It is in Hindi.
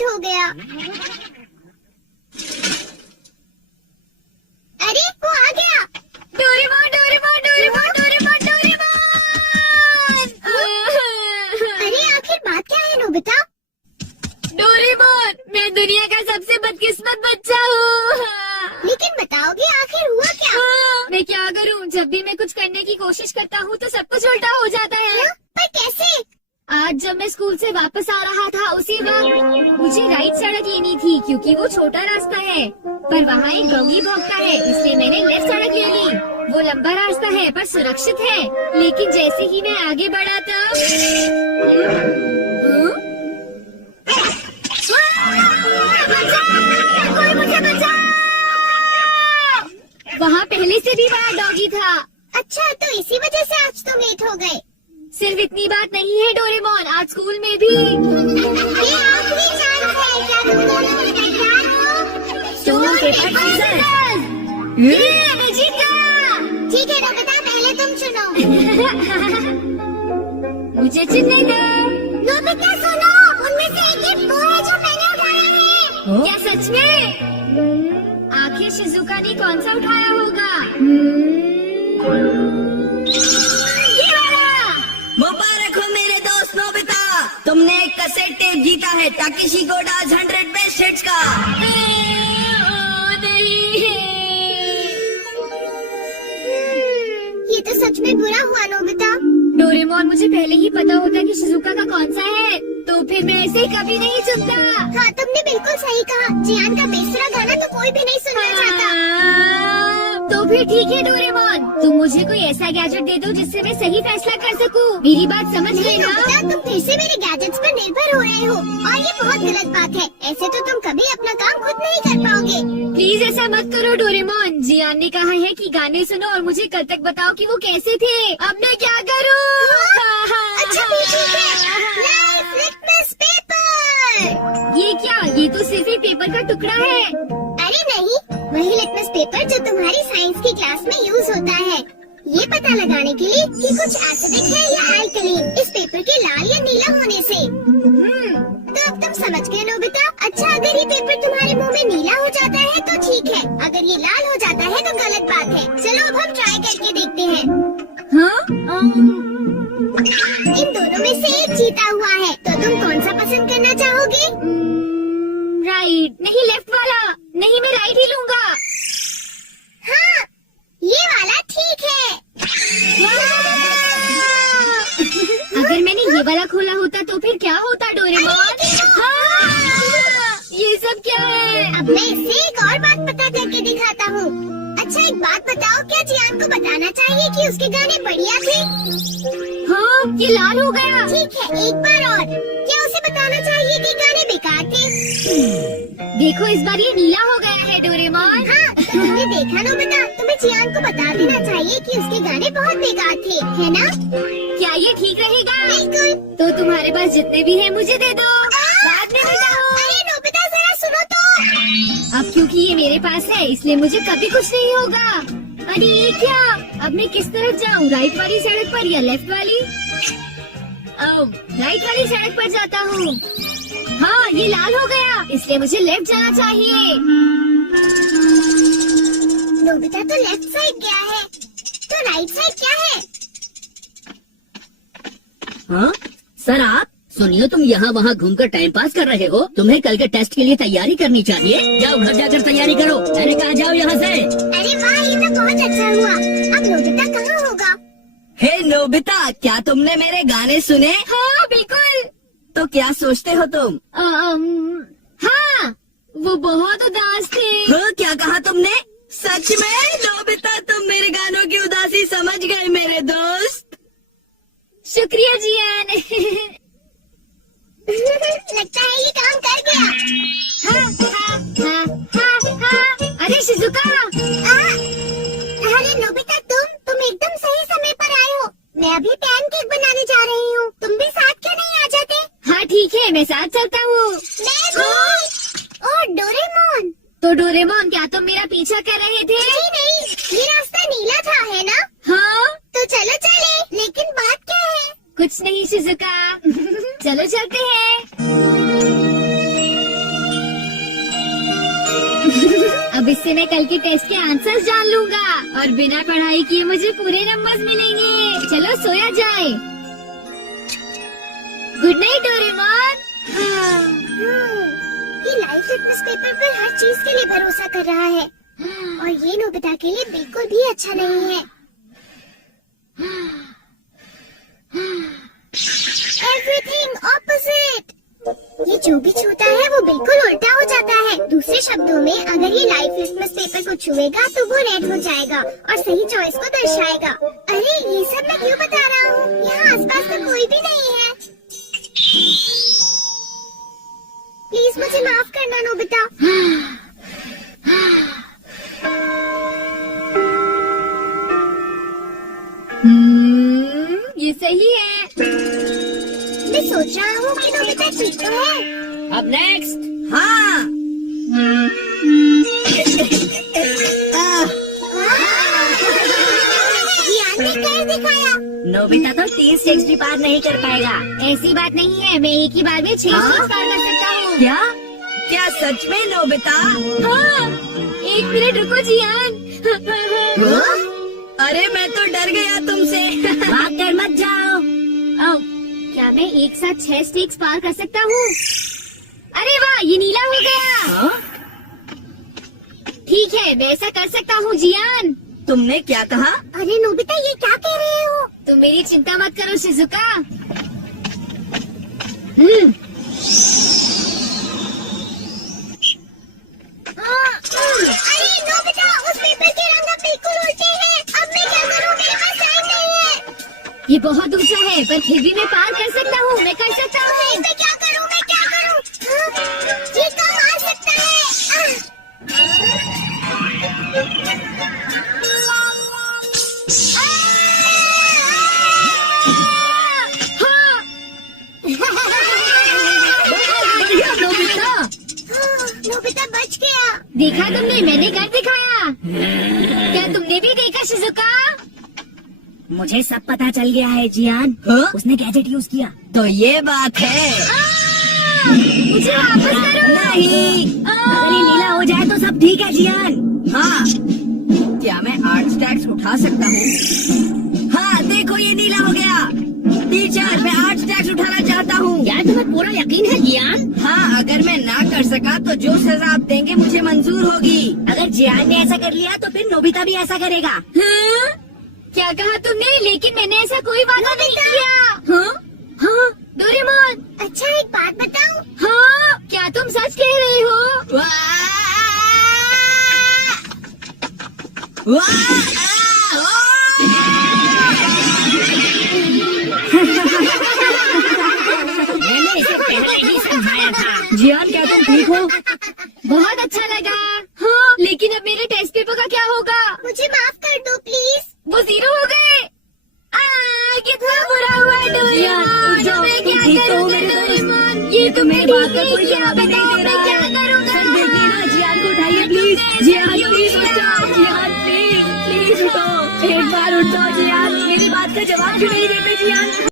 लेट हो गया। अरे वो आ गया। Doraemon Doraemon Doraemon Doraemon Doraemon. अरे आखिर बात क्या है नोबिता? डोरेमोन, मैं दुनिया का सबसे बदकिस्मत बच्चा हूँ। लेकिन बताओगे आखिर हुआ क्या? मैं क्या करूँ? जब भी मैं कुछ करने की कोशिश करता हूँ तो सब कुछ उल्टा हो जाता है। पर कैसे? आज जब मैं स्कूल से वापस आ रहा था उसी वक्त मुझे राइट सड़क लेनी थी क्योंकि वो छोटा रास्ता है, पर वहाँ एक डॉगी भौंकता है, इसलिए मैंने लेफ्ट सड़क ले ली। वो लंबा रास्ता है पर सुरक्षित है, लेकिन जैसे ही मैं आगे बढ़ा तो कोई मुझे बचाओ! वहाँ पहले से भी बड़ा डॉगी था। अच्छा, तो इसी वजह से आज तुम लेट हो गए। सिर्फ इतनी बात नहीं है डोरेमोन, आज स्कूल में भी ये आखिरी चांस है। क्या तुम दोनों में तैयार हो? Stone paper scissor. मैं जीत गया। ठीक है नोबिता, पहले तुम चुनो। मुझे चुनने दो। नोबिता सुनो, उनमें से एक गिफ्ट वो है जो मैंने उठाया है। क्या सच में? आखिर शिजुका ने कौन सा उठाया होगा? ये वाला। मुबारक हो मेरे दोस्त नोबिता, तुमने एक कैसेट टेप जीता है ताकेशी गोडाज 100 बेस्ट हिट्स का। ये तो सच में बुरा हुआ नोबिता। डोरेमोन, मुझे पहले ही पता होता कि शिजुका का कौन सा है तो फिर मैं ऐसे कभी नहीं चुनता। हाँ, तुमने बिल्कुल सही कहा। जियान का बेसुरा गाना तो कोई भी नहीं सुनना चाहता। तो फिर ठीक है डोरेमोन, तुम मुझे कोई ऐसा गैजेट दे दो जिससे मैं सही फैसला कर सकूं। मेरी बात समझ नहीं लेना। नोबिता, तुम फिर से मेरे गैजेट्स पर निर्भर हो रहे हो और ये बहुत गलत बात है। ऐसे तो तुम कभी अपना काम खुद नहीं कर पाओगे। प्लीज ऐसा मत करो डोरेमोन। जियान ने कहा है कि गाने सुनो और मुझे कल तक बताओ कि वो कैसे थे। अब मैं क्या करूँ? अच्छा भी ठीक है। Life litmus paper. ये क्या? ये तो सिर्फ एक पेपर का टुकड़ा है। अरे नहीं, वही लिटमस पेपर जो तुम्हारी साइंस की क्लास में यूज होता है, ये पता लगाने के लिए कि कुछ एसिडिक है या अल्कलीन इस पेपर के लाल या नीला होने से। तो अब तुम समझ गए नोबिता। अच्छा, अगर ये पेपर तुम्हारे मुंह में नीला हो जाता है तो ठीक है, अगर ये लाल हो जाता है तो गलत बात है। चलो अब हम ट्राई करके देखते हैं। इन दोनों में से एक जीता हुआ है, तो तुम कौन सा पसंद करना चाहोगे? राइट। नहीं, लेफ्ट वाला। नहीं, मैं राइट ही लूंगा। हाँ, ये वाला ठीक है। अगर मैंने ये वाला खोला होता तो फिर क्या होता डोरेमोन? ये सब क्या है? अब मैं इससे एक और बात पता करके दिखाता हूँ। अच्छा, एक बात बताओ, क्या जियान को बताना चाहिए कि उसके गाने बढ़िया थे? हाँ, ये लाल हो गया। ठीक है, एक बार और। क्या उसे बताना चाहिए कि गाने बेकार थे? देखो, इस बार ये नीला हो गया है डोरेमोन। हाँ, तुमने देखा नोबिता, तुम्हें जियान को बता देना चाहिए कि उसके गाने बहुत बेकार थे, है ना? क्या ये ठीक रहेगा? बिल्कुल। तो तुम्हारे पास जितने भी हैं मुझे दे दो। बाद में बताओ। अरे नोबिता, जरा सुनो तो। अब क्योंकि ये मेरे पास है इसलिए मुझे कभी कुछ नहीं होगा। अरे ये क्या? अब मैं किस तरफ जाऊँ? राइट वाली सड़क पर या लेफ्ट वाली? राइट वाली सड़क पर जाता हूँ। हाँ, ये लाल हो गया, इसलिए मुझे लेफ्ट जाना चाहिए। नोबिता तो लेफ्ट साइड गया है, तो राइट साइड क्या है? हाँ सर, आप सुनियो, तुम यहाँ वहाँ घूमकर टाइम पास कर रहे हो। तुम्हें कल के टेस्ट के लिए तैयारी करनी चाहिए। जाओ घर जाकर तैयारी करो। मैंने कहा जाओ यहाँ से। अरे वाह, ये तो बहुत अच्छा हुआ। अब नोबिता कहाँ होगा? हे नोबिता, क्या तुमने मेरे गाने सुने? हाँ बिल्कुल। तो क्या सोचते हो तुम? हाँ, वो बहुत उदास थे। हाँ, क्या कहा तुमने? सच में नोबिता, तुम मेरे गानों की उदासी समझ गए मेरे दोस्त। शुक्रिया जियान। लगता है ये काम कर गया। हाँ। अरे शिजुका। अरे नोबिता, तुम एकदम सही समय पर आए हो। मैं अभी पैनकेक बनाने जा रही हूँ। तुम भी साथ क्यों नहीं आ जाते? हाँ ठीक है, मैं साथ चलता हूँ। मैं भी। और डोरेमोन। तो डोरेमोन, क्या तुम मेरा पीछा कर रहे थे? नहीं, ये रास्ता नीला था, है ना? हाँ। तो चलो चले, लेकिन बात क्या है? कुछ नहीं शिजुका। चलो चलते हैं। इससे मैं कल के टेस्ट के आंसर्स जान लूंगा और बिना पढ़ाई किए मुझे पूरे नंबर्स मिलेंगे। चलो सोया जाए। Good night Doraemon. ये लाइफ लिटमस पेपर पर हर चीज के लिए भरोसा कर रहा है और ये नोबिता के लिए बिल्कुल भी अच्छा नहीं है। Everything opposite. ये जो भी छूता है वो बिल्कुल उल्टा हो जाता है। दूसरे शब्दों में अगर ये लाइफ लिटमस पेपर को छुएगा तो वो रेड हो जाएगा और सही चॉइस को दर्शाएगा। अरे ये सब मैं क्यों बता रहा हूँ? यहाँ आसपास तो कोई भी नहीं है। प्लीज मुझे माफ करना नोबिता। ये सही है। मैं सोच रहा हूँ कि नोबिता ठीक तो है। अब नेक्स्ट। हाँ। जियान ने कर दिखाया। नोबिता तो 3 स्टेज भी पार नहीं कर पाएगा। ऐसी बात नहीं है, मैं एक ही बार में 6 स्टेज पार कर सकता हूँ। क्या? क्या सच में नोबिता? हाँ, 1 मिनट रुको जियान। अरे मैं तो डर गया तुमसे। भाग कर मत जाओ। क्या मैं एक साथ 6 स्टेज पार कर सकता हूँ? अरे वाह, ये नीला हो गया। ठीक है, मैं ऐसा कर सकता हूँ जियान। तुमने क्या कहा? अरे नोबिता ये क्या कह रहे हो? तुम मेरी चिंता मत करो शिजुका। अरे नोबिता उस पेपर के रंग अब बिल्कुल उल्टे हैं। अब मैं क्या करूँ? मेरे पास टाइम नहीं है। ये बहुत ऊंचा है पर फिर भी मैं पार कर सकता हूँ। मैं कर सकता हूँ। मैं क्या करूँ? मैं क्या करूँ? ये काम आ सकता है। बढ़िया नोबिता। नोबिता बच गया। देखा तुमने, मैंने कर दिखाया। क्या तुमने भी देखा शिजुका? मुझे सब पता चल गया है जियान। उसने गैजेट यूज किया। तो ये बात है। मुझे वापस करो। नहीं, अगर ये नीला हो जाए तो सब ठीक है जियान। हाँ, क्या मैं 8 स्टैक्स उठा सकता हूँ? हाँ, देखो ये नीला हो गया। टीचर, मैं 8 स्टैक्स उठाना चाहता हूँ। क्या तुम्हें पूरा यकीन है जियान? हाँ, अगर मैं ना कर सका तो जो सजा आप देंगे मुझे मंजूर होगी। अगर जियान ने ऐसा कर लिया तो फिर नोबिता भी ऐसा करेगा। हाँ? क्या कहा तुमने? लेकिन मैंने ऐसा कोई वादा नहीं किया। हाँ? हाँ? डोरेमोन। अच्छा एक बात बताऊं? हाँ? क्या तुम सच कह रहे हो? मैंने इसे पहले ही समझाया था। जियान, क्या तुम ठीक हो? बहुत अच्छा लगा। हाँ, लेकिन अब मेरे टेस्ट पेपर का क्या होगा? मुझे माफ कर दो प्लीज। वो 0 हो गए। कितना बुरा हुआ जियान, उठ जाओ, मैं तुम क्या ठीक तो हो करूँगा मेरे दोस्त? डोरेमोन? ये तो मेरी बात का ठीक कोई है, जवाब ही नहीं बताओ दे मैं रहा क्या है। करूँगा? सर देखिए ना, जियान को उठाइए प्लीज। जियान प्लीज उठ जाओ। जियान प्लीज उठो। एक बार उठ जाओ जियान। मेरी बात का जवाब क्यों नहीं देते जियान?